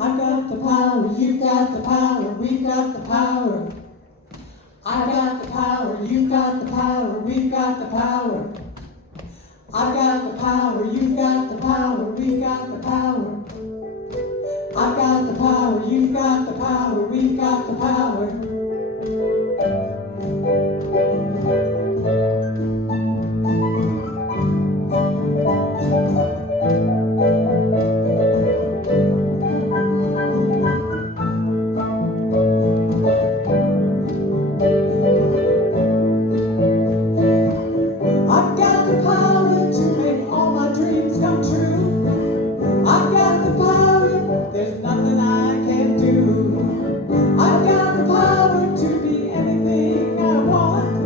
I've got the power, you've got the power, we've got the power. I've got the power, you've got the power, we've got the power. I've got the power, you've got the power, we've got the power. I've got the power, you've got the power, we've got the power. I've got the power to make all my dreams come true. I've got the power, there's nothing I can't do. I've got the power to be anything I want.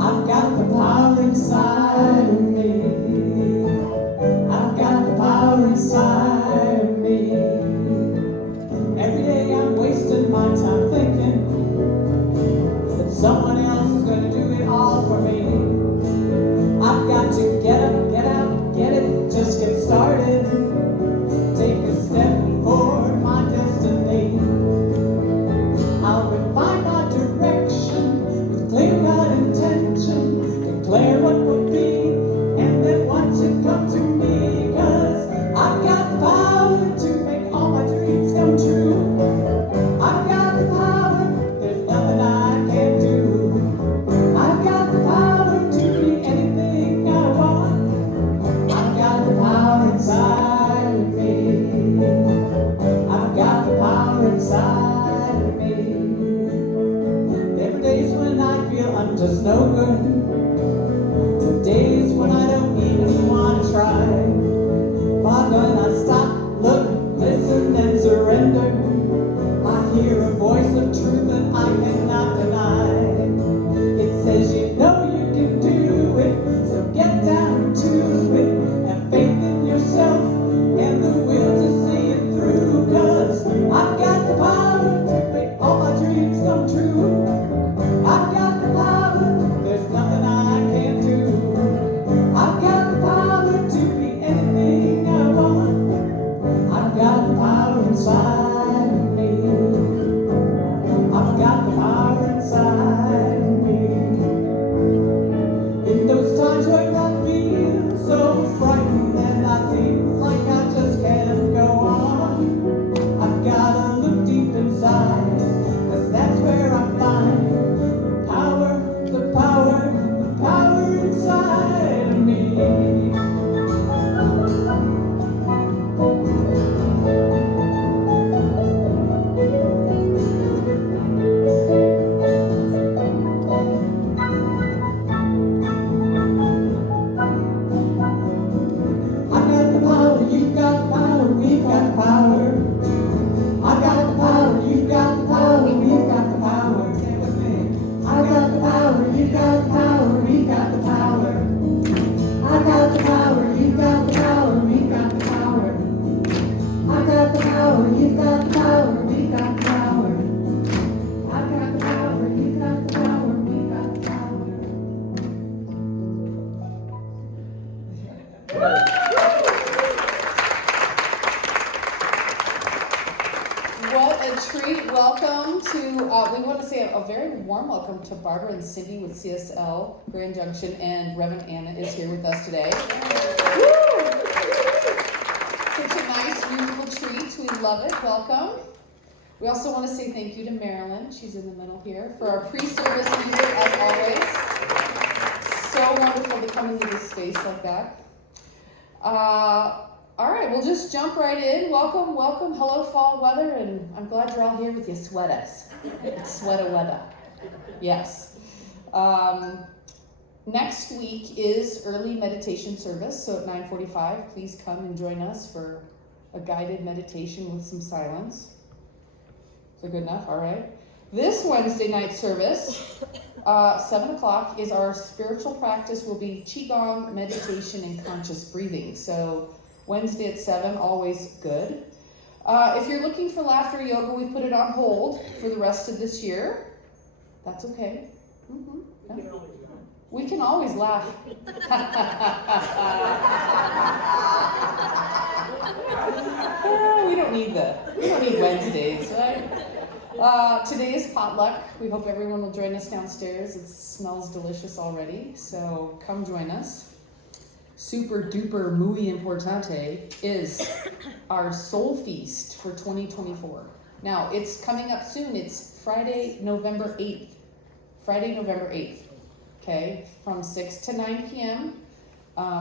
I've got the power inside of me. I've got the power inside of me. Every day I'm wasting my time thinking that someone else is going to do it all for me. I've got to get up, get out, get it, just get started. Take a step forward, my destiny. I'll refine my direction with clear-cut intention. Declare what will be, and then watch it come to me. 'Cause I've got the power to make all my dreams come true. I've got the power, there's nothing I can't do. I've got the power to be anything I want. I've got the power inside of me. I've got the power inside of me. There are days when I feel I'm just no good. There are days when I don't even want to try. But when I stop, look, listen, and surrender, I hear a voice of truth that I cannot deny. It says, you know you can do it, so get down to it. Have faith in yourself and the will to see it through. 'Cause I've got the power to make all my dreams come true. I've got the power, there's nothing I can't do. I've got the power to be anything I want. I've got the power inside of me. I've got the power inside of me. In those times where I feel so frightened and I feel like I just can't go on, I've gotta look deep inside, 'cause that's where I find the power, the power, the power inside of me. I've got the power, you've got the power, we've got the power. I've got the power, you've got the power, we've got the power. Say it with me. I've got the power, you've got the power, we've got the power. I've got the power, you've got the power, we've got the power. I've got the power, you've got the power, we've got the power. I've got the power, you've got the power, we've got the power. What a treat. Welcome to, we want to say a very warm welcome to Barbara and Cindy with CSL Grand Junction, and Reverend Anna is here with us today. Woo! Such a nice, beautiful treat. We love it. Welcome. We also want to say thank you to Marilyn, she's in the middle here, for our pre-service music as always. So wonderful to come into this space like that. All right, we'll just jump right in. Welcome, welcome. Hello, fall weather, and I'm glad you're all here with your sweaters. It's sweater weather. Yes. Next week is early meditation service, so at 9:45, please come and join us for a guided meditation with some silence. Is that good enough? All right. This Wednesday night service, 7 o'clock, is our spiritual practice. Will be Qigong, meditation, and conscious breathing. So Wednesday at 7, always good. If you're looking for laughter yoga, we put it on hold for the rest of this year. That's okay. Yeah. We can always laugh. We don't need need Wednesdays, right? Today is potluck. We hope everyone will join us downstairs. It smells delicious already, so come join us. Super duper muy importante is our Soul Feast for 2024. Now, it's coming up soon. It's Friday, November 8th. Friday, November 8th, okay, from 6 to 9 p.m.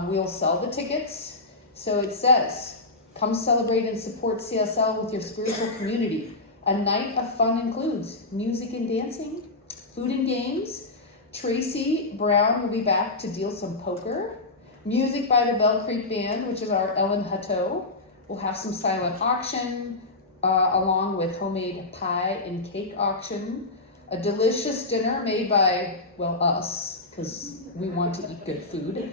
We'll sell the tickets. So it says, come celebrate and support CSL with your spiritual community. A night of fun includes music and dancing, food and games. Tracy Brown will be back to deal some poker. Music by the Bell Creek Band, which is our Ellen Hutto. We'll have some silent auction, along with homemade pie and cake auction. A delicious dinner made by, well, us, because we want to eat good food.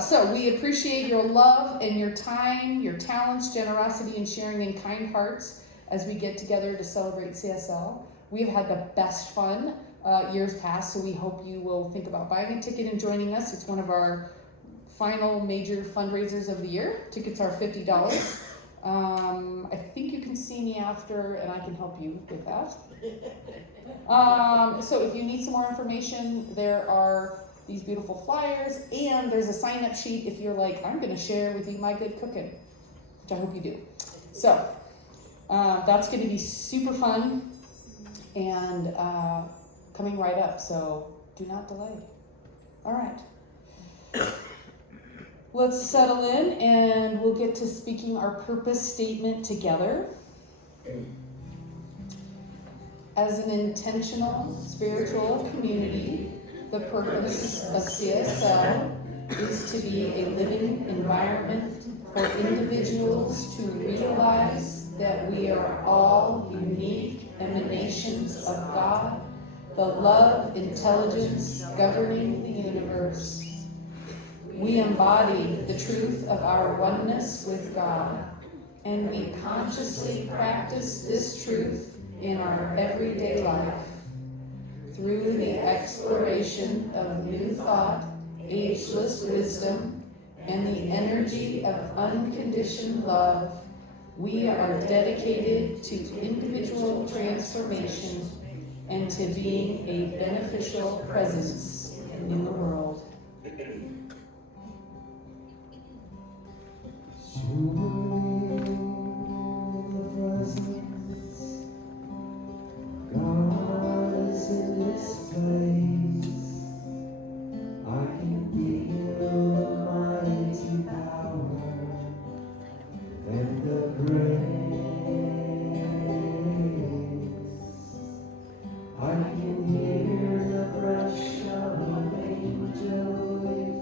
So we appreciate your love and your time, your talents, generosity, and sharing in kind hearts as we get together to celebrate CSL. We've had the best fun years past, so we hope you will think about buying a ticket and joining us. It's one of our final major fundraisers of the year. Tickets are $50. I think you can see me after, and I can help you with that. So if you need some more information, there are these beautiful flyers, and there's a sign-up sheet if you're like, I'm going to share with you my good cooking, which I hope you do. So that's going to be super fun and coming right up, so do not delay. All right. Let's settle in and we'll get to speaking our purpose statement together. As an intentional spiritual community, the purpose of CSL is to be a living environment for individuals to realize that we are all unique emanations of God, the love intelligence governing the universe. We embody the truth of our oneness with God, and we consciously practice this truth in our everyday life through the exploration of new thought, ageless wisdom, and the energy of unconditioned love. We are dedicated to individual transformation and to being a beneficial presence in the world. God is in this place. I can feel mighty power and the grace. I can hear the brush of an angel with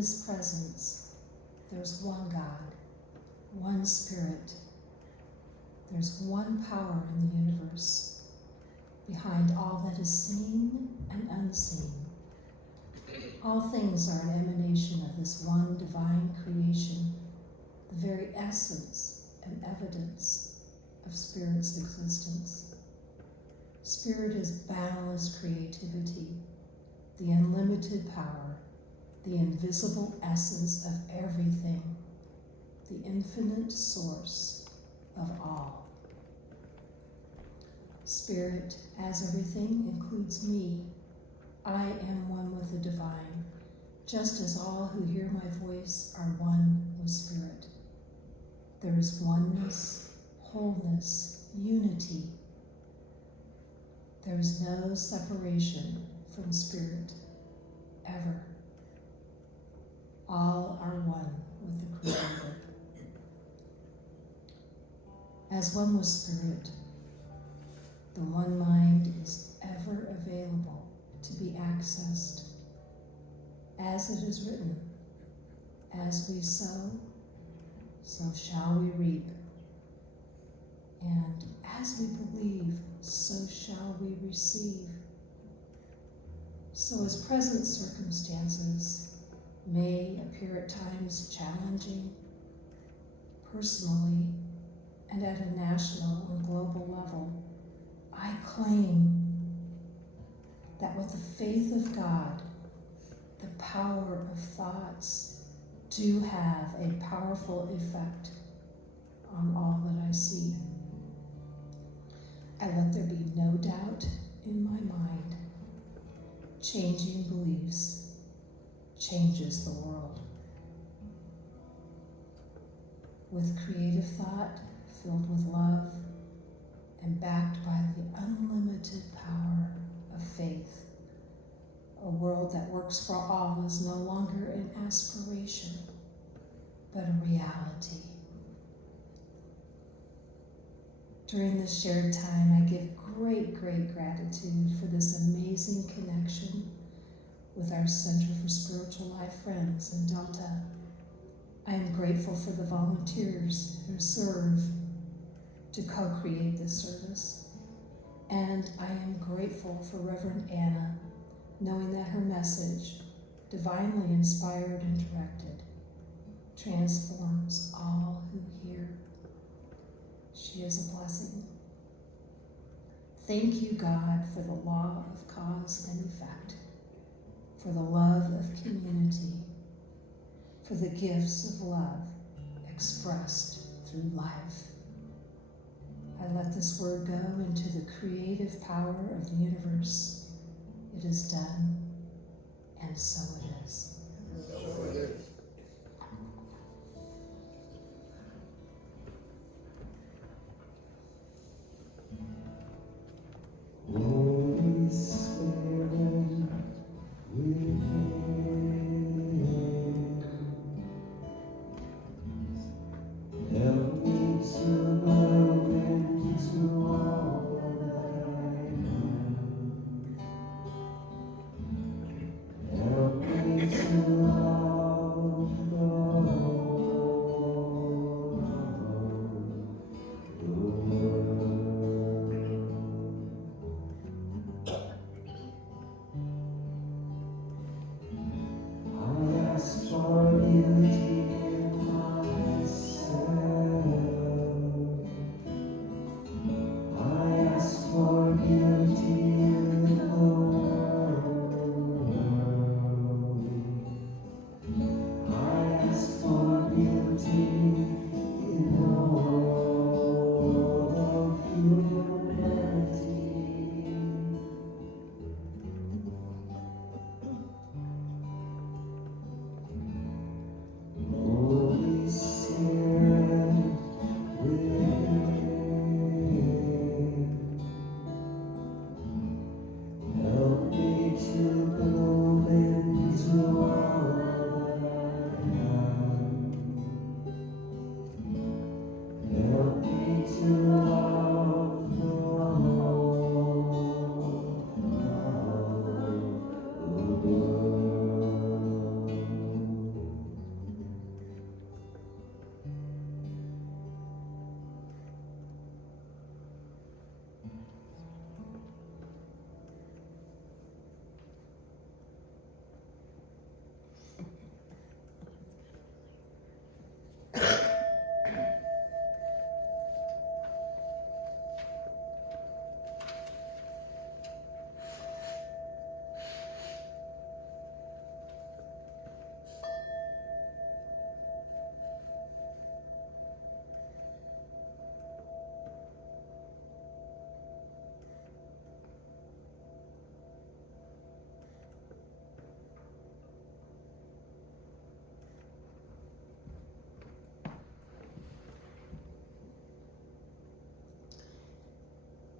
this presence, there's one God, one Spirit. There's one power in the universe, behind all that is seen and unseen. All things are an emanation of this one divine creation, the very essence and evidence of Spirit's existence. Spirit is boundless creativity, the unlimited power, the invisible essence of everything, the infinite source of all. Spirit, as everything, includes me. I am one with the divine, just as all who hear my voice are one with Spirit. There is oneness, wholeness, unity. There is no separation from Spirit, ever. All are one with the Creator. As one with Spirit, the one mind is ever available to be accessed. As it is written, as we sow, so shall we reap. And as we believe, so shall we receive. So as present circumstances may appear at times challenging, personally and at a national and global level, I claim that with the faith of God, the power of thoughts do have a powerful effect on all that I see. I let there be no doubt in my mind. Changing beliefs changes the world. With creative thought filled with love and backed by the unlimited power of faith, a world that works for all is no longer an aspiration, but a reality. During this shared time, I give great gratitude for this amazing connection with our Center for Spiritual Life friends in Delta. I am grateful for the volunteers who serve to co-create this service. And I am grateful for Reverend Anna, knowing that her message, divinely inspired and directed, transforms all who hear. She is a blessing. Thank you, God, for the law of cause and effect, for the love of community, for the gifts of love expressed through life. I let this word go into the creative power of the universe. It is done, and so it is. So it is. Holy Spirit, help me to move into all that I am. Help me to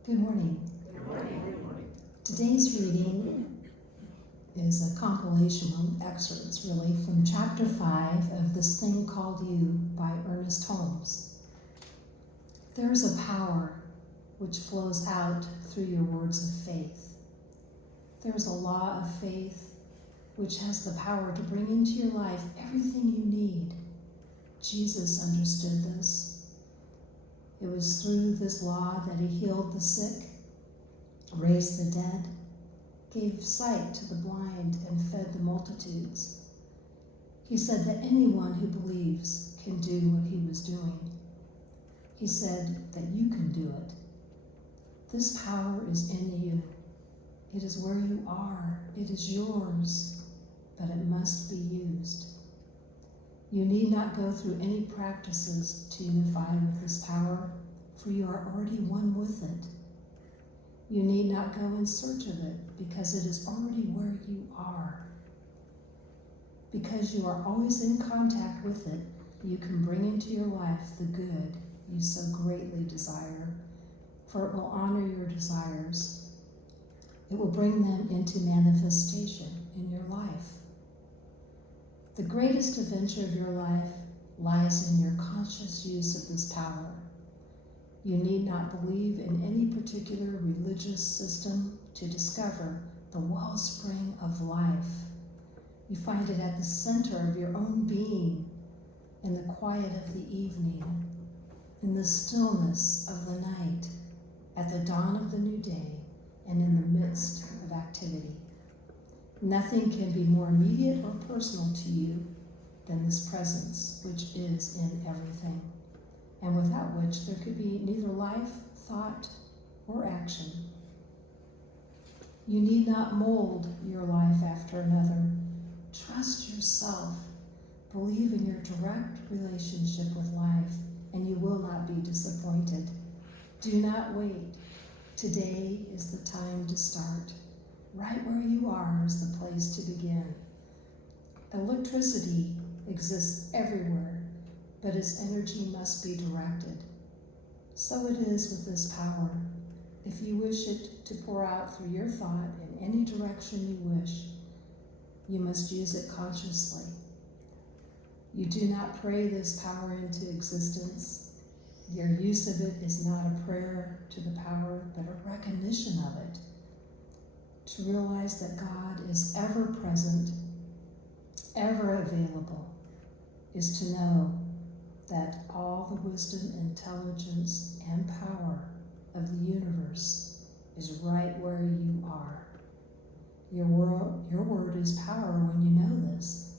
Good morning. Good morning. Today's reading is a compilation of excerpts, really, from chapter 5 of This Thing Called You by Ernest Holmes. There is a power which flows out through your words of faith. There is a law of faith which has the power to bring into your life everything you need. Jesus understood this. It was through this law that he healed the sick, raised the dead, gave sight to the blind, and fed the multitudes. He said that anyone who believes can do what he was doing. He said that you can do it. This power is in you. It is where you are. It is yours, but it must be used. You need not go through any practices to unify with this power, for you are already one with it. You need not go in search of it, because it is already where you are. Because you are always in contact with it, you can bring into your life the good you so greatly desire, for it will honor your desires. It will bring them into manifestation in your life. The greatest adventure of your life lies in your conscious use of this power. You need not believe in any particular religious system to discover the wellspring of life. You find it at the center of your own being, in the quiet of the evening, in the stillness of the night, at the dawn of the new day, and in the midst of activity. Nothing can be more immediate or personal to you than this presence, which is in everything, and without which there could be neither life, thought, or action. You need not mold your life after another. Trust yourself. Believe in your direct relationship with life, and you will not be disappointed. Do not wait. Today is the time to start. Right where you are is the place to begin. Electricity exists everywhere, but its energy must be directed. So it is with this power. If you wish it to pour out through your thought in any direction you wish, you must use it consciously. You do not pray this power into existence. Your use of it is not a prayer to the power, but a recognition of it. To realize that God is ever present, ever available, is to know that all the wisdom, intelligence, and power of the universe is right where you are. Your word is power when you know this.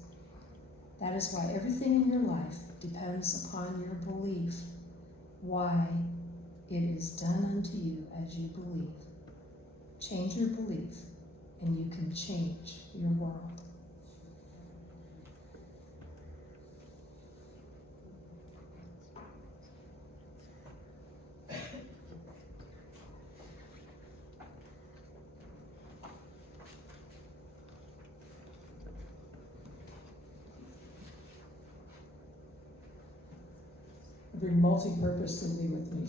That is why everything in your life depends upon your belief, why it is done unto you as you believe. Change your belief, and you can change your world. I bring multi-purpose Cindy with me.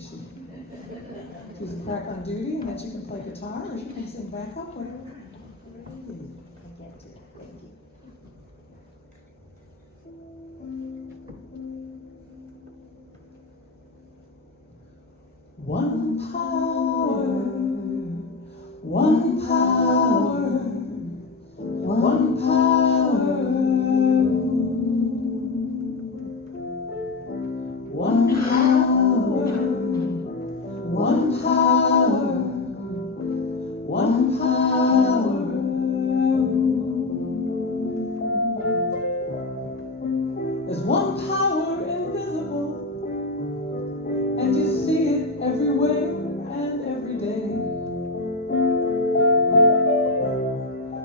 She's a crack on duty, and then she can play guitar, or she can sing backup, whatever. One power, one power, one power, one power, one power, one power. There's one power invisible, and you see it everywhere and every day.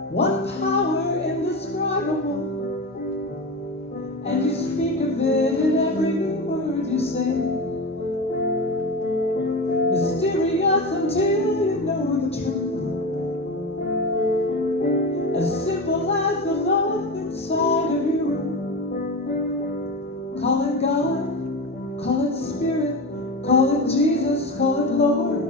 One power indescribable, and you speak of it in every word you say. Mysterious until you know the truth. As simple as the love inside of you. Call it God, call it Spirit, call it Jesus, call it Lord.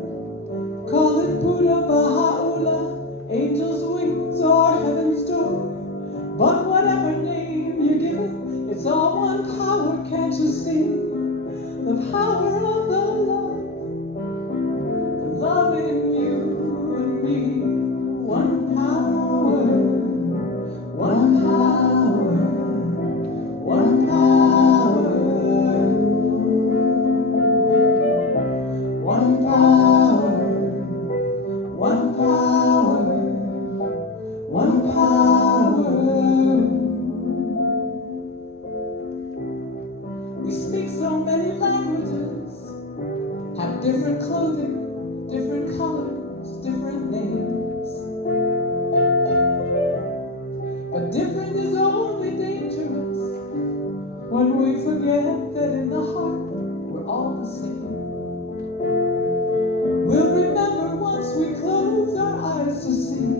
But different is only dangerous when we forget that in the heart we're all the same. We'll remember once we close our eyes to see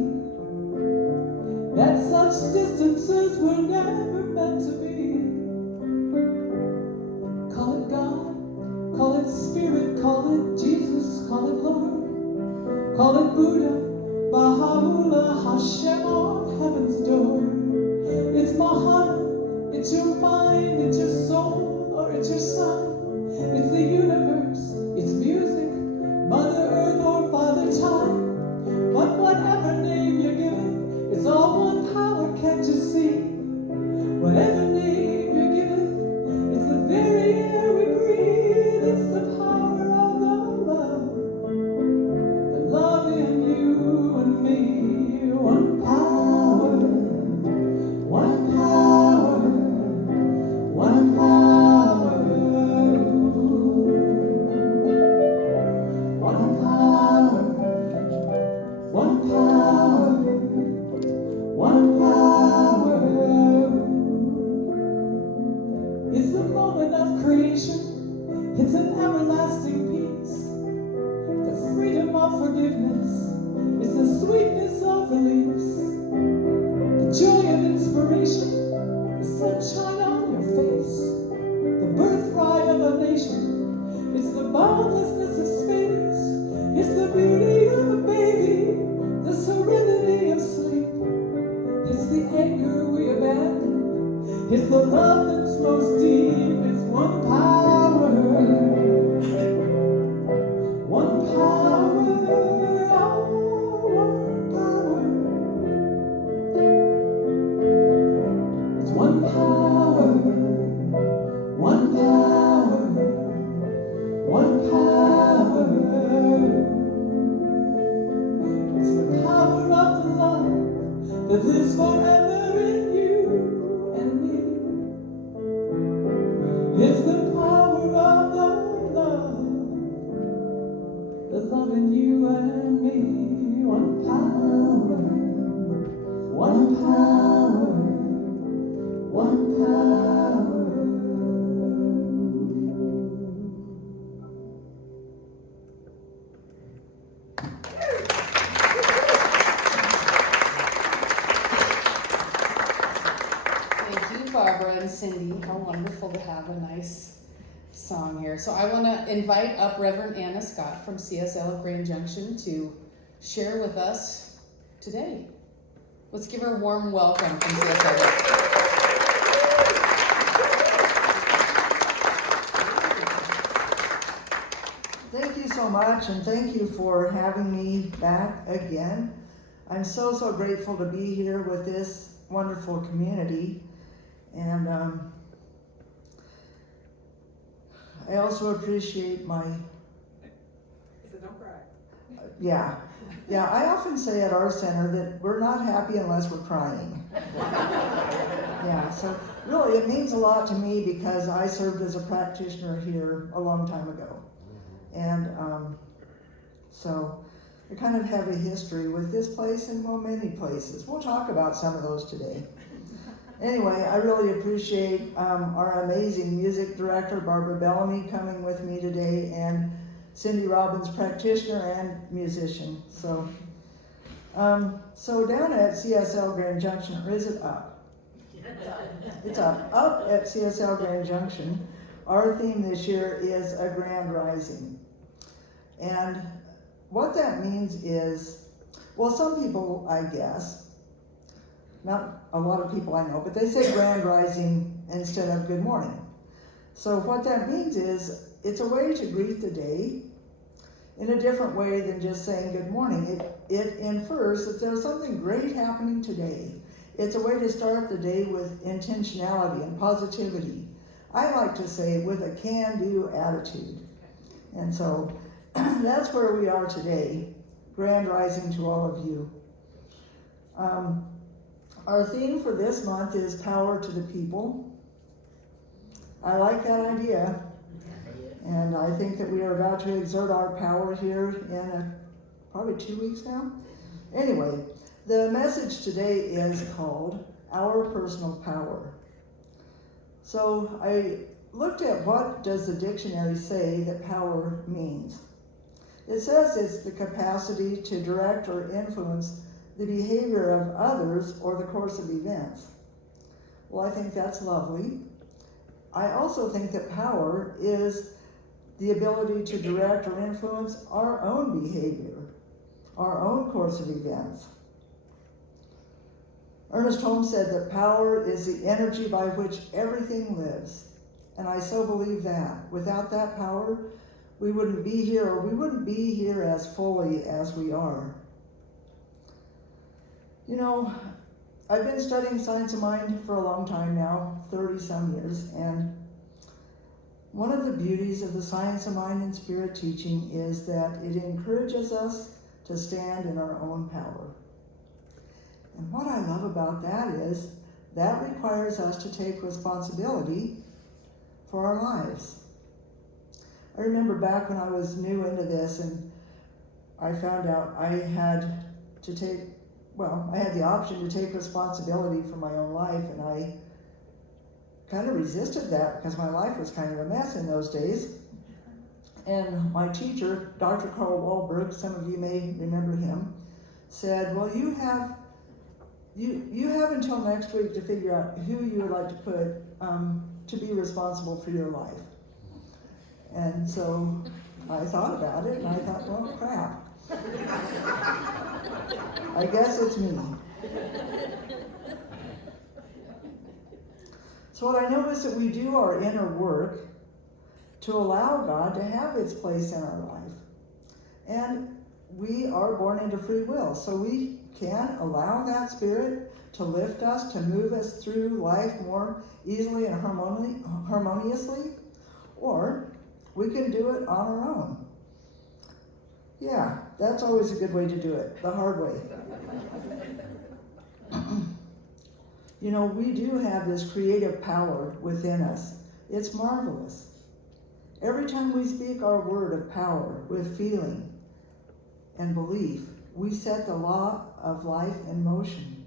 that such distances were never meant to be. Call it God, call it Spirit, call it Jesus, call it Lord, call it Buddha, Baha'u'llah, Hashem, or heaven's door. It's Muhammad, it's your mind, it's your soul, or it's your sun. It's the universe, it's music, Mother Earth or Father Time. But whatever name you give it, it's all one power, can't you see? Whatever name you give it, it's the very air we breathe. It's the power of the love in you and me. One power, one power, one power, one power, one power, one power. It's the moment of creation, it's an everlasting peace, the freedom of forgiveness, it's the sweetness of release, the joy of inspiration, the sunshine on your face, the birthright of a nation, it's the boundlessness of space, it's the beauty of a baby, the serenity of sleep, it's the anger we abandon, it's the love that's most deep. It's one power, one power, oh, one power. It's one power, one power, one power. It's the power of the love that lives forever in you and me. It's the power of the love in you and me. One power, one power, one power. Thank you, Barbara and Cindy. How wonderful to have a nice song here. So I want to invite up Reverend Anna Scott from CSL of Grand Junction to share with us today. Let's give her a warm welcome from CSL. Thank you so much, and thank you for having me back again. I'm so grateful to be here with this wonderful community, and I also appreciate my. Don't cry. Yeah, I often say at our center that we're not happy unless we're crying. Yeah, so really it means a lot to me because I served as a practitioner here a long time ago. And so I kind of have a history with this place and well, many places. We'll talk about some of those today. Anyway, I really appreciate our amazing music director, Barbara Bellamy, coming with me today, and Cindy Robbins, practitioner and musician. So down at CSL Grand Junction, or is it up? It's up at CSL Grand Junction. Our theme this year is a grand rising. And what that means is, well, some people, I guess, not a lot of people I know, but they say grand rising instead of good morning. So what that means is, it's a way to greet the day in a different way than just saying good morning. It infers that there's something great happening today. It's a way to start the day with intentionality and positivity. I like to say with a can-do attitude. And so that's where we are today. Grand rising to all of you. Our theme for this month is power to the people. I like that idea. And I think that we are about to exert our power here in probably 2 weeks now. Anyway, The message today is called Our Personal Power. So I looked at what does the dictionary say that power means. It says it's the capacity to direct or influence the behavior of others or the course of events. Well, I think that's lovely. I also think that power is the ability to direct or influence our own behavior, our own course of events. Ernest Holmes said that power is the energy by which everything lives. And I so believe that. Without that power, we wouldn't be here, or we wouldn't be here as fully as we are. You know, I've been studying science of mind for a long time now, 30 some years, and one of the beauties of the science of mind and spirit teaching is that it encourages us to stand in our own power. And what I love about that is that requires us to take responsibility for our lives. I remember back when I was new into this and I found out I had the option to take responsibility for my own life, and I kind of resisted that because my life was kind of a mess in those days. And my teacher, Dr. Carl Wahlberg, some of you may remember him, said, well, you have until next week to figure out who you would like to put to be responsible for your life. And so I thought about it, and I thought, well, crap. I guess it's me. So what I know is that we do our inner work to allow God to have its place in our life. And we are born into free will, so we can allow that Spirit to lift us, to move us through life more easily and harmoniously, or we can do it on our own. Yeah, that's always a good way to do it, the hard way. You know, we do have this creative power within us. It's marvelous. Every time we speak our word of power with feeling and belief, we set the law of life in motion.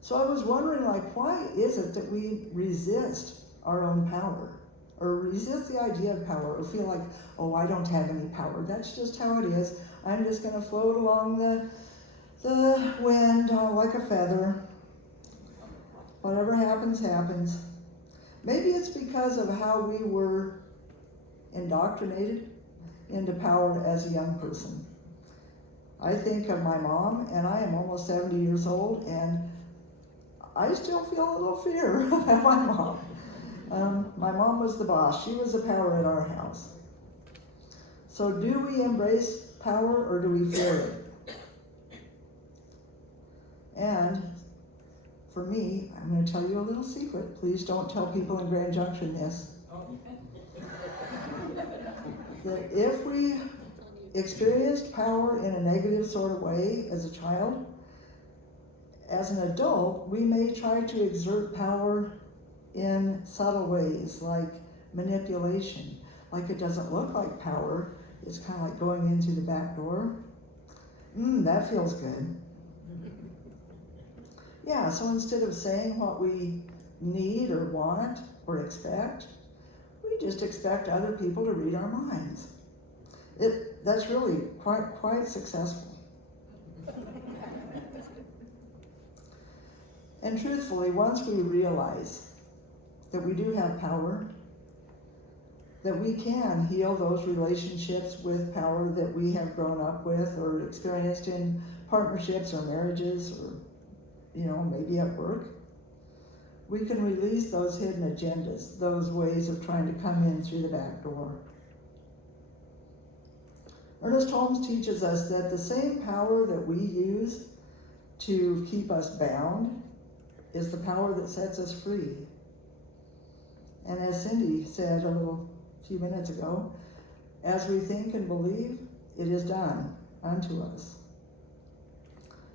So I was wondering, why is it that we resist our own power? Or resist the idea of power, or feel like, oh, I don't have any power. That's just how it is. I'm just going to float along the wind like a feather. Whatever happens, happens. Maybe it's because of how we were indoctrinated into power as a young person. I think of my mom, and I am almost 70 years old, and I still feel a little fear about my mom. My mom was the boss. She was the power in our house. So do we embrace power, or do we fear it? And for me, I'm going to tell you a little secret. Please don't tell people in Grand Junction this. That if we experienced power in a negative sort of way as a child, as an adult, we may try to exert power in subtle ways, like manipulation. Like it doesn't look like power, it's kind of like going in through the back door. That feels good. Yeah, so instead of saying what we need or want or expect, we just expect other people to read our minds. That's really quite successful. And truthfully, once we realize that we do have power, that we can heal those relationships with power that we have grown up with or experienced in partnerships or marriages or, maybe at work, we can release those hidden agendas, those ways of trying to come in through the back door. Ernest Holmes teaches us that the same power that we use to keep us bound is the power that sets us free. And as Cindy said a few minutes ago, as we think and believe, it is done unto us.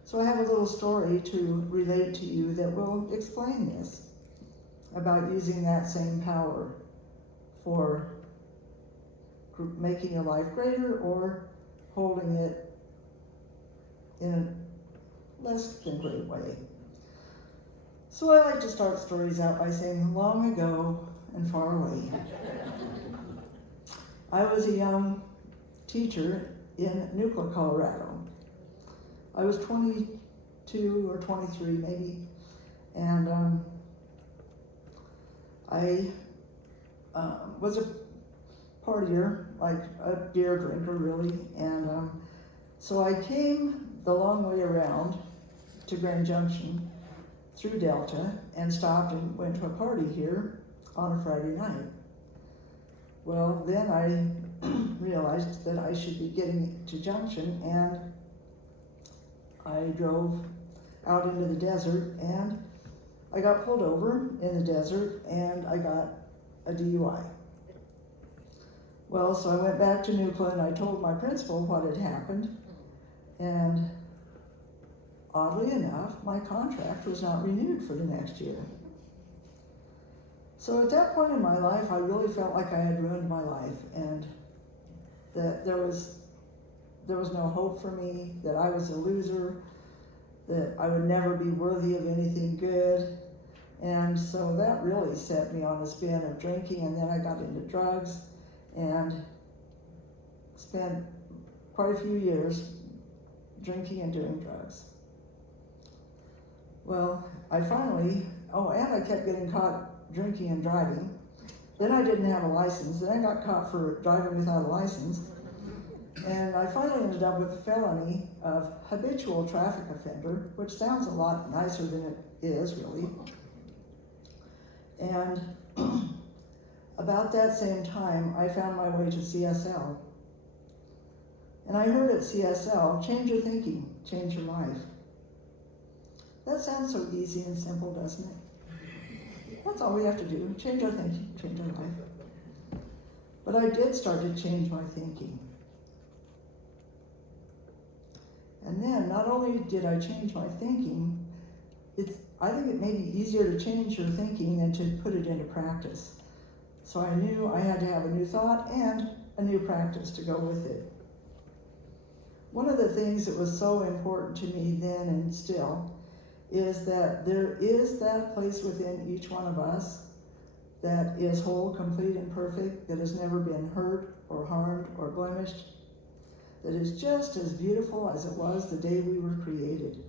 So I have a little story to relate to you that will explain this, about using that same power for making your life greater or holding it in a less than great way. So I like to start stories out by saying, long ago and far away. I was a young teacher in Nucla, Colorado. I was 22 or 23 maybe, and I was a partier, like a beer drinker really, and so I came the long way around to Grand Junction through Delta and stopped and went to a party here on a Friday night. Well, then I realized that I should be getting to Junction, and I drove out into the desert, and I got pulled over in the desert, and I got a DUI. Well, so I went back to Nucla and I told my principal what had happened, and oddly enough, my contract was not renewed for the next year. So at that point in my life, I really felt like I had ruined my life, and that there was no hope for me, that I was a loser, that I would never be worthy of anything good. And so that really set me on a spin of drinking, and then I got into drugs and spent quite a few years drinking and doing drugs. Well, I finally, and I kept getting caught drinking and driving. Then I didn't have a license. Then I got caught for driving without a license. And I finally ended up with a felony of habitual traffic offender, which sounds a lot nicer than it is, really. And about that same time, I found my way to CSL. And I heard at CSL, change your thinking, change your life. That sounds so easy and simple, doesn't it? That's all we have to do, change our thinking, change our life. But I did start to change my thinking. And then, not only did I change my thinking, I think it may be easier to change your thinking than to put it into practice. So I knew I had to have a new thought and a new practice to go with it. One of the things that was so important to me then and still is that there is that place within each one of us that is whole, complete, and perfect, that has never been hurt or harmed or blemished, that is just as beautiful as it was the day we were created.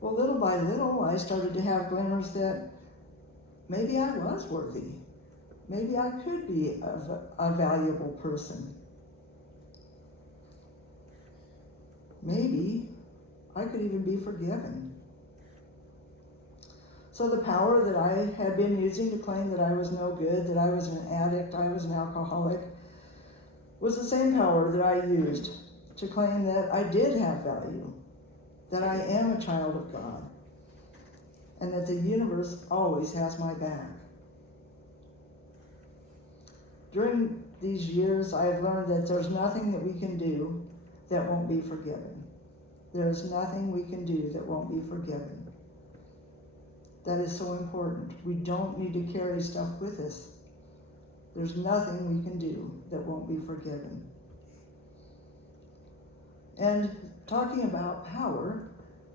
Well, little by little, I started to have glimmers that maybe I was worthy. Maybe I could be a valuable person. Maybe I could even be forgiven. So the power that I had been using to claim that I was no good, that I was an addict, I was an alcoholic, was the same power that I used to claim that I did have value, that I am a child of God, and that the universe always has my back. During these years, I have learned that there's nothing that we can do that won't be forgiven. There's nothing we can do that won't be forgiven. That is so important. We don't need to carry stuff with us. There's nothing we can do that won't be forgiven. And talking about power,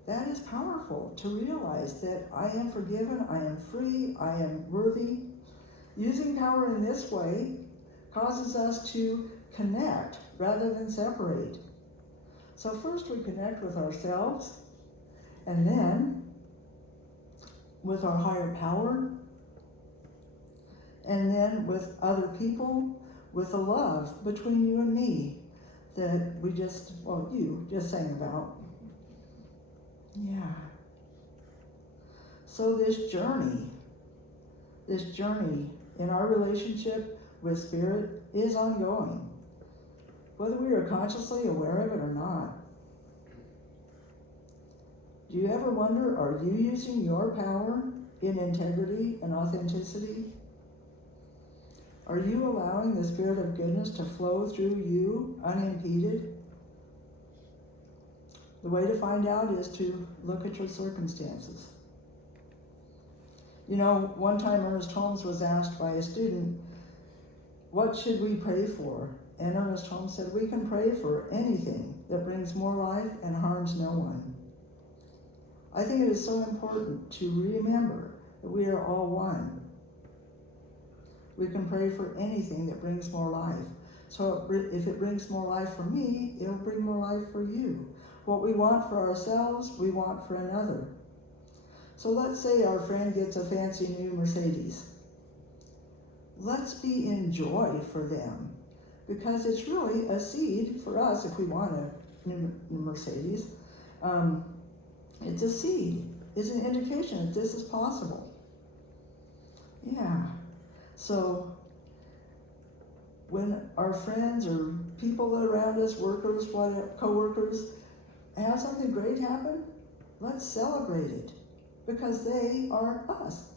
that is powerful, to realize that I am forgiven, I am free, I am worthy. Using power in this way causes us to connect rather than separate. So first we connect with ourselves, and then with our higher power, and then with other people, with the love between you and me that you just sang about. Yeah. So this journey in our relationship with Spirit is ongoing, whether we are consciously aware of it or not. Do you ever wonder, are you using your power in integrity and authenticity? Are you allowing the Spirit of goodness to flow through you unimpeded? The way to find out is to look at your circumstances. You know, one time Ernest Holmes was asked by a student, what should we pray for? And Ernest Holmes said, we can pray for anything that brings more life and harms no one. I think it is so important to remember that we are all one. We can pray for anything that brings more life. So if it brings more life for me, it'll bring more life for you. What we want for ourselves, we want for another. So let's say our friend gets a fancy new Mercedes. Let's be in joy for them, because it's really a seed for us if we want a new Mercedes. It's a seed. It's an indication that this is possible. Yeah. So when our friends or people that are around us, workers, co-workers, have something great happen, let's celebrate it, because they are us.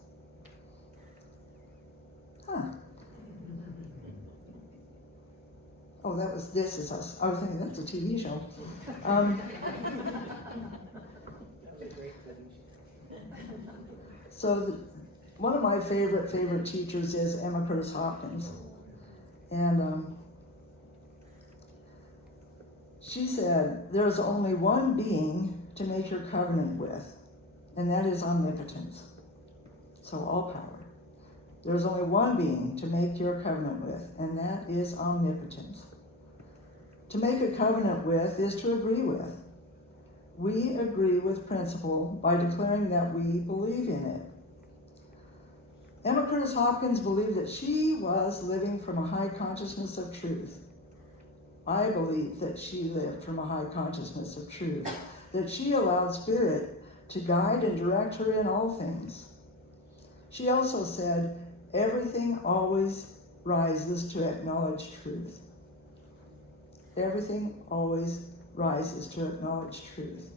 Huh. Oh, This Is Us. I was thinking that's a TV show. One of my favorite teachers is Emma Curtis Hopkins. And she said, there's only one being to make your covenant with, and that is omnipotence. So all power. There's only one being to make your covenant with, and that is omnipotence. To make a covenant with is to agree with. We agree with principle by declaring that we believe in it. Emma Curtis Hopkins believed that she was living from a high consciousness of truth. I believe that she lived from a high consciousness of truth, that she allowed Spirit to guide and direct her in all things. She also said, everything always rises to acknowledge truth. Everything always rises to acknowledge truth.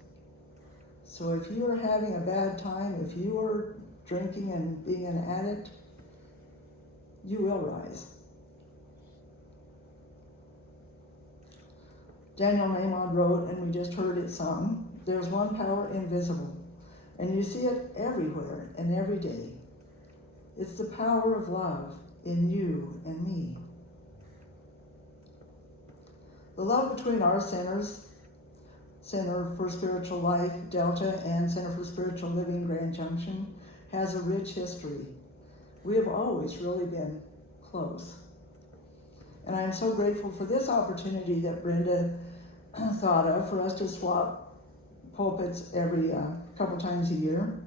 So if you are having a bad time, if you are drinking and being an addict, you will rise. Daniel Nahman wrote, and we just heard it sung, there's one power invisible, and you see it everywhere and every day. It's the power of love in you and me. The love between our centers, Center for Spiritual Life, Delta, and Center for Spiritual Living, Grand Junction, has a rich history. We have always really been close. And I'm so grateful for this opportunity that Brenda thought of for us to swap pulpits every couple times a year.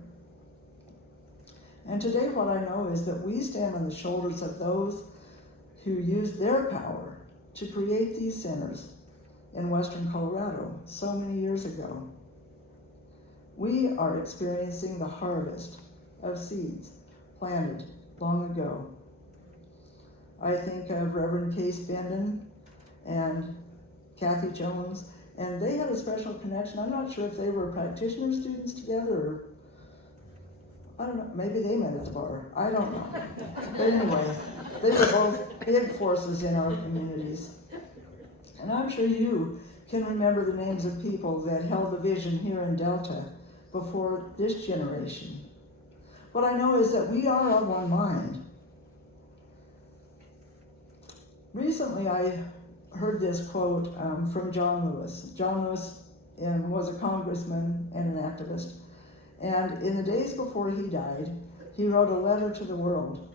And today what I know is that we stand on the shoulders of those who used their power to create these centers in western Colorado so many years ago. We are experiencing the harvest of seeds planted long ago. I think of Reverend Case Benden and Kathy Jones, and they had a special connection. I'm not sure if they were practitioner students together, or I don't know, maybe they met at the bar. I don't know. But anyway, they were both big forces in our communities. And I'm sure you can remember the names of people that held the vision here in Delta before this generation. What I know is that we are of one mind. Recently, I heard this quote from John Lewis. John Lewis was a congressman and an activist. And in the days before he died, he wrote a letter to the world.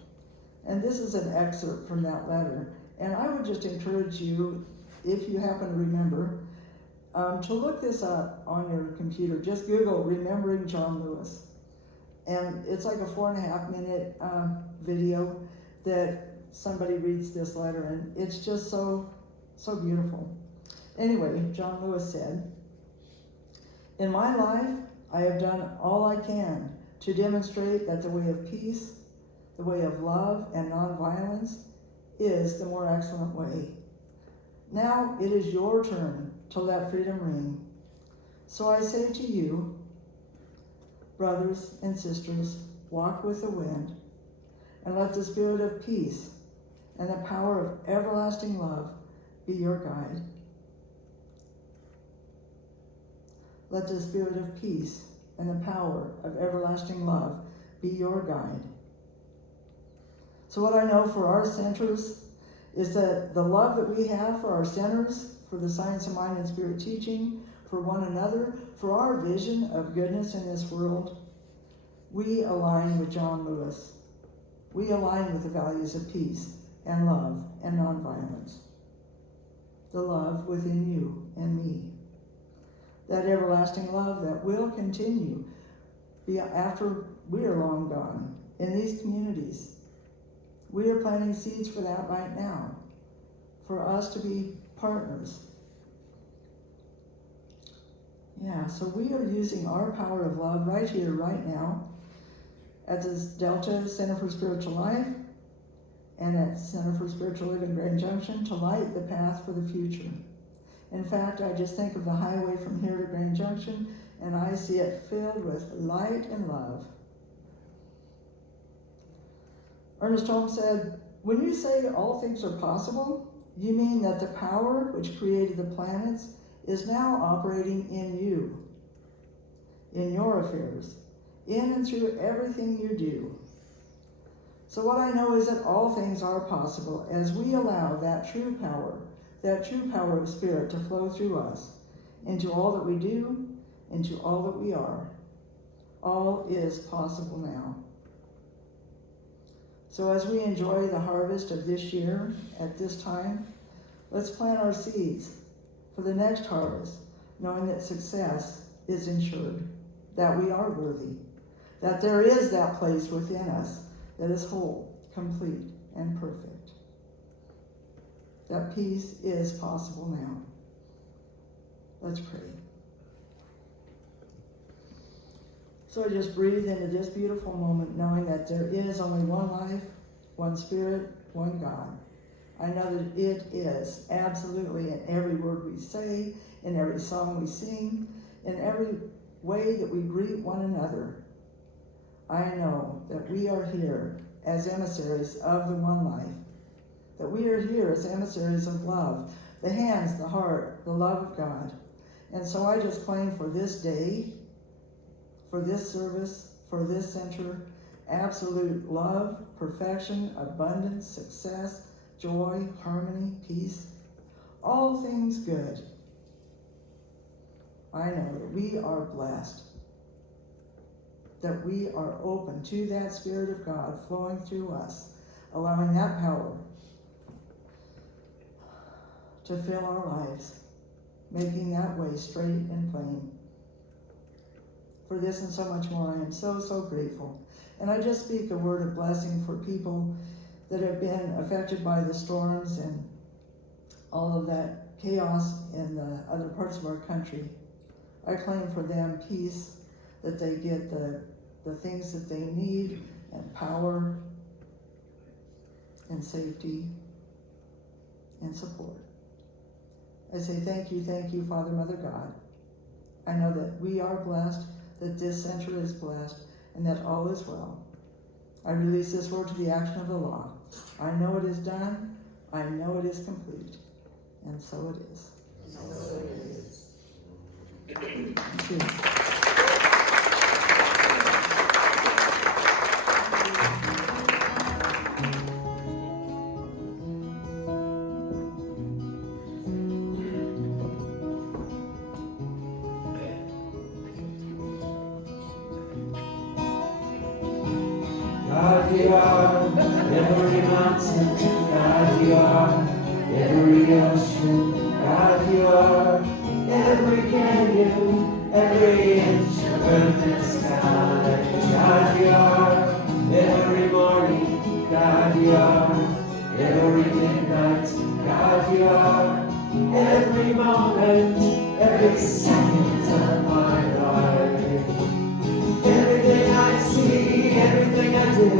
And this is an excerpt from that letter. And I would just encourage you, if you happen to remember, to look this up on your computer. Just Google Remembering John Lewis. And it's like a 4.5-minute video that somebody reads this letter, and it's just so beautiful. Anyway, John Lewis said, "In my life, I have done all I can to demonstrate that the way of peace, the way of love and nonviolence is the more excellent way. Now it is your turn to let freedom ring. So I say to you, brothers and sisters, walk with the wind, and let the spirit of peace and the power of everlasting love be your guide. Let the spirit of peace and the power of everlasting love be your guide." So what I know for our centers is that the love that we have for our centers, for the Science of Mind and Spirit teaching, for one another, for our vision of goodness in this world, we align with John Lewis. We align with the values of peace and love and nonviolence. The love within you and me. That everlasting love that will continue after we are long gone in these communities. We are planting seeds for that right now, for us to be partners. Yeah, so we are using our power of love right here, right now, at the Delta Center for Spiritual Life and at Center for Spiritual Living Grand Junction to light the path for the future. In fact, I just think of the highway from here to Grand Junction, and I see it filled with light and love. Ernest Holmes said, "When you say all things are possible, you mean that the power which created the planets is now operating in you, in your affairs, in and through everything you do. So what I know is that all things are possible as we allow that true power of spirit to flow through us, into all that we do, into all that we are. All is possible now." So as we enjoy the harvest of this year at this time, let's plant our seeds for the next harvest, knowing that success is ensured, that we are worthy, that there is that place within us that is whole, complete, and perfect. That peace is possible now. Let's pray. So I just breathe into this beautiful moment, knowing that there is only one life, one spirit, one God. I know that it is absolutely in every word we say, in every song we sing, in every way that we greet one another. I know that we are here as emissaries of the one life, that we are here as emissaries of love, the hands, the heart, the love of God. And so I just claim for this day, for this service, for this center, absolute love, perfection, abundance, success, joy, harmony, peace, all things good. I know that we are blessed, that we are open to that Spirit of God flowing through us, allowing that power to fill our lives, making that way straight and plain. For this and so much more, I am so, so grateful. And I just speak a word of blessing for people that have been affected by the storms and all of that chaos in the other parts of our country. I claim for them peace, that they get the things that they need, and power, and safety, and support. I say thank you, Father, Mother, God. I know that we are blessed, that this center is blessed, and that all is well. I release this word to the action of the law. I know it is done, I know it is complete, and so it is. So it is. Thank you. God, you are every mountain, God, you are every ocean, God, you are every canyon, every inch of earth and sky. God, you are every morning, God, you are every midnight, God, you are every moment, every second of my life. Everything I see, everything I do,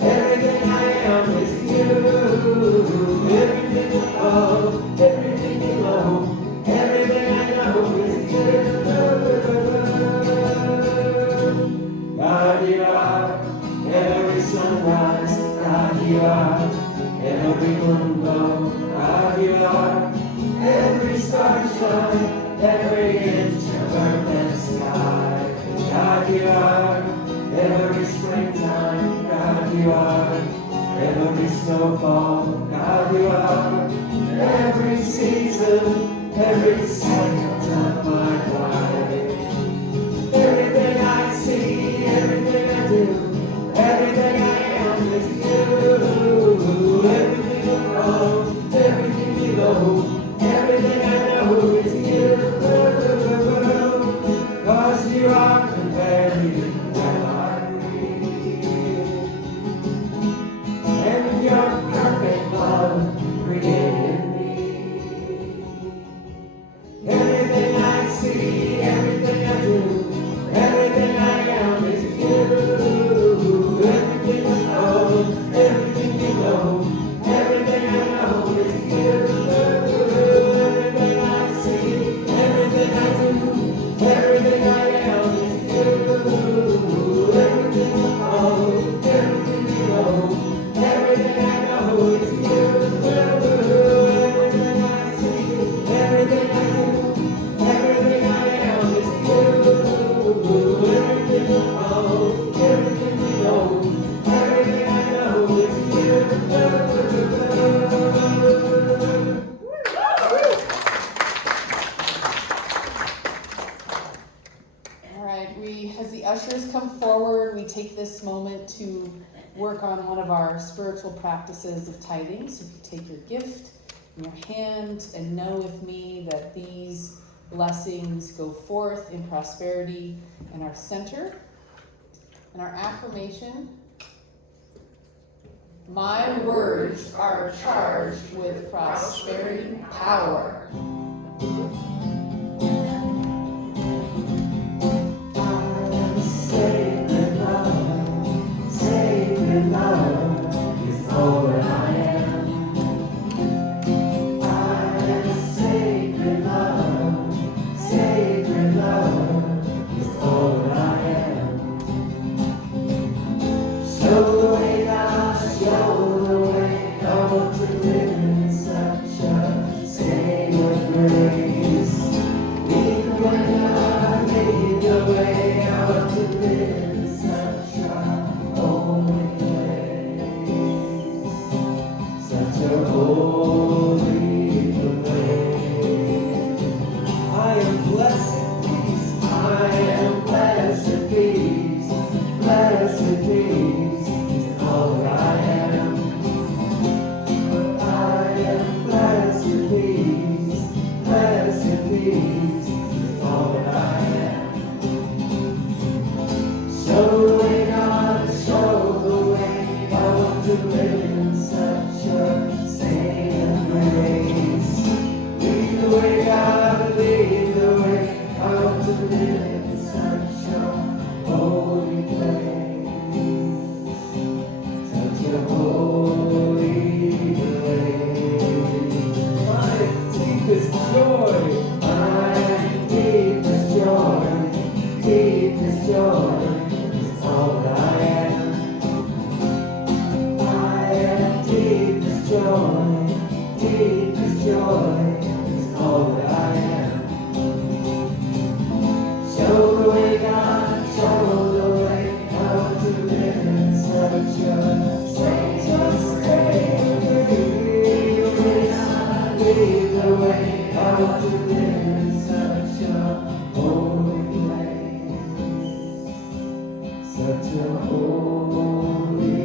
everything I am is you. Everything above, everything below, everything I know is you. God, you are every sunrise, God, you are every moon glow, God, you are every star shine, every inch of earth and sky. God, you are every springtime, God, you are every snowfall, God, you are every season, every second of my life. Everything I see, everything I do, everything I am is you. Everything around, everything below, everything I know is you. 'Cause you are the very breath I breathe. And your perfect love created me. Everything I see, everything I do, everything I am is you. Everything I know, everything you know, everything I know is you. Everything I see, everything I do, everything I am is you. Everything I know, everything you know, everything I know is you. Everything I see, everything I do, everything I am is you. Everything I know, everything you know, everything I know is you. All right, as the ushers come forward, we take this moment to work on one of our spiritual practices of tithing. So if you take your gift in your hand and know with me that these blessings go forth in prosperity in our center. And our affirmation: my words are charged with prosperity power. Sacred love is all that I am. I am sacred love is all that I am. Show the way, God, show the way. I want to live in such a state of grace. Lead the way, God, lead the way. I want to live in such a holy place. Such a holy place. I am blessed peace. I am blessed peace. Blessed peace is all that I am. I am blessed peace. Blessed peace is all that I am. Show the way, God, show the way. I want to live in such a state of grace. Lead the way, God, lead the way. I want to live in such a holy place. Such a holy place. My deepest joy. My deepest joy. Deepest joy is all that I am. I am deepest joy. Deepest joy is all that I am. Show the way, God, show the way. I want to live in such a state. Lead the way, God, lead the way. I want to live in such a holy place. Such a holy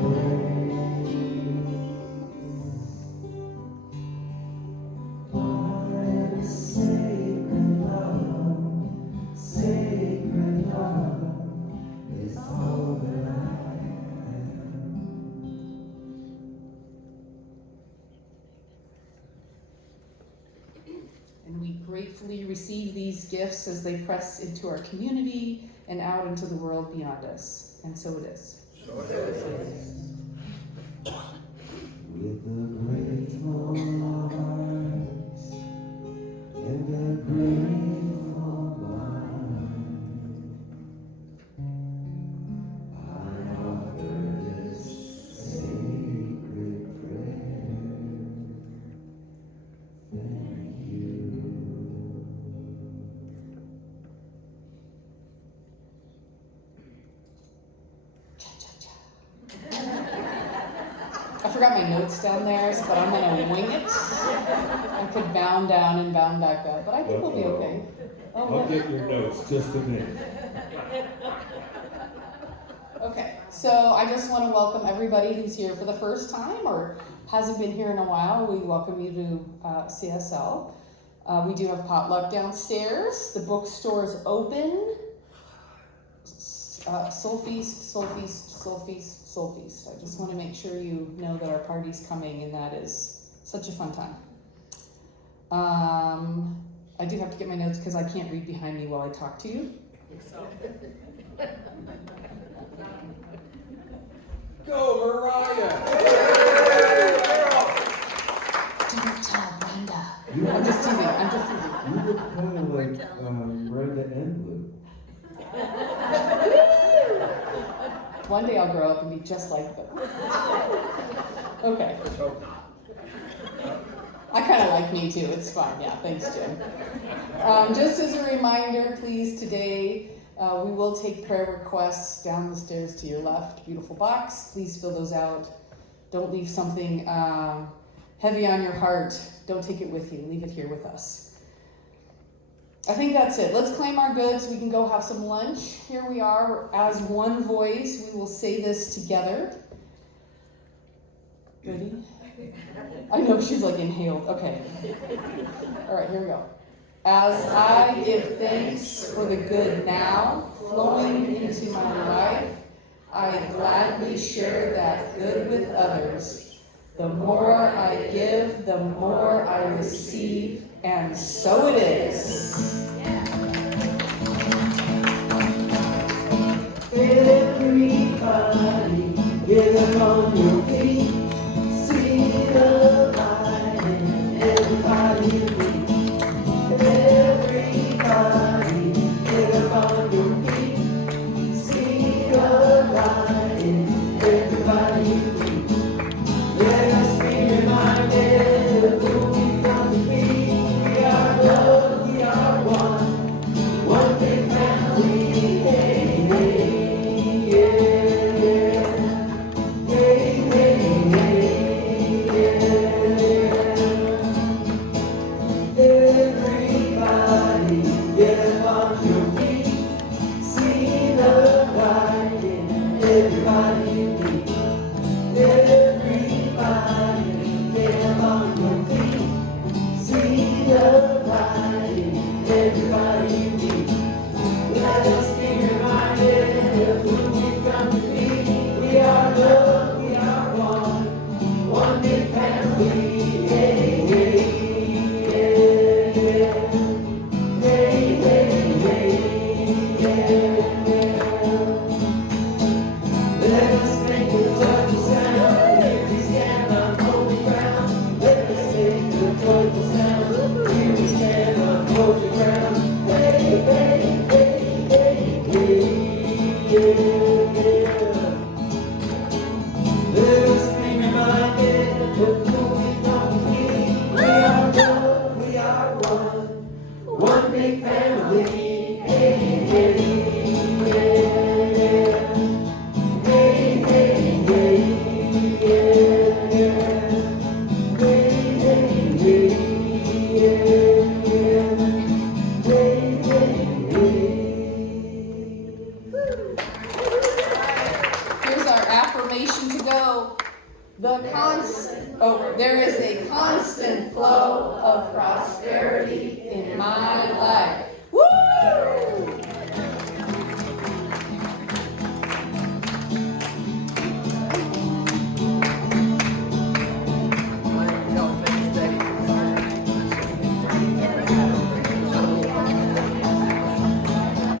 place. My sacred love is all that I am. And we gratefully receive these gifts as they press into our community and out into the world beyond us. And so it is. With a grateful heart and a grateful mind, I offer this sacred prayer. Thank you. I forgot my notes down there, but I'm gonna wing it. I could bound down and bound back up, but I think we'll be okay. Oh, I'll get your notes just a minute. Okay, so I just want to welcome everybody who's here for the first time or hasn't been here in a while. We welcome you to CSL. We do have potluck downstairs. The bookstore is open. Soul Feast. I just want to make sure you know that our party's coming, and that is such a fun time. I do have to get my notes because I can't read behind me while I talk to you. Go, Mariah! Don't tell Brenda. You I'm just teasing. You look kind of like Brenda Englund. One day I'll grow up and be just like them. Okay. I kind of like me too. It's fine. Yeah, thanks, Jim. Just as a reminder, please, today we will take prayer requests down the stairs to your left. Beautiful box. Please fill those out. Don't leave something heavy on your heart. Don't take it with you. Leave it here with us. I think that's it. Let's claim our goods. We can go have some lunch. Here we are. As one voice, we will say this together. Ready? I know she's like inhaled. Okay. All right, here we go. As I give thanks for the good now flowing into my life, I gladly share that good with others. The more I give, the more I receive, and so it is. Everybody, get up on your feet. See the light in everybody you meet. Everybody, get up on your feet. See the light in everybody you meet. Let us be reminded of who we come to be. We are love, we are one big family. Hey, hey, yeah. Hey, hey, hey, yeah. Everybody, get up on your feet. See the light in everybody you meet. Everybody, get up on your feet. See the light in everybody you meet. Let us be reminded of who we've come to be. We are love, we are one big family. Hey, hey, yeah, yeah. Hey, hey, hey, yeah, yeah. Let us make the joyful sound. Here we stand on holy ground. Let us make the joyful sound. Here we stand on holy ground. Hey, hey, hey, hey, hey, yeah, yeah. Let us be reminded of who we come to be. We are love, we are one big family. Hey, hey, yeah. Hey, hey, hey, yeah, yeah. Hey, hey, hey, yeah, yeah. Hey, hey, hey. Here's our affirmation to go. There is a constant flow of prosperity in my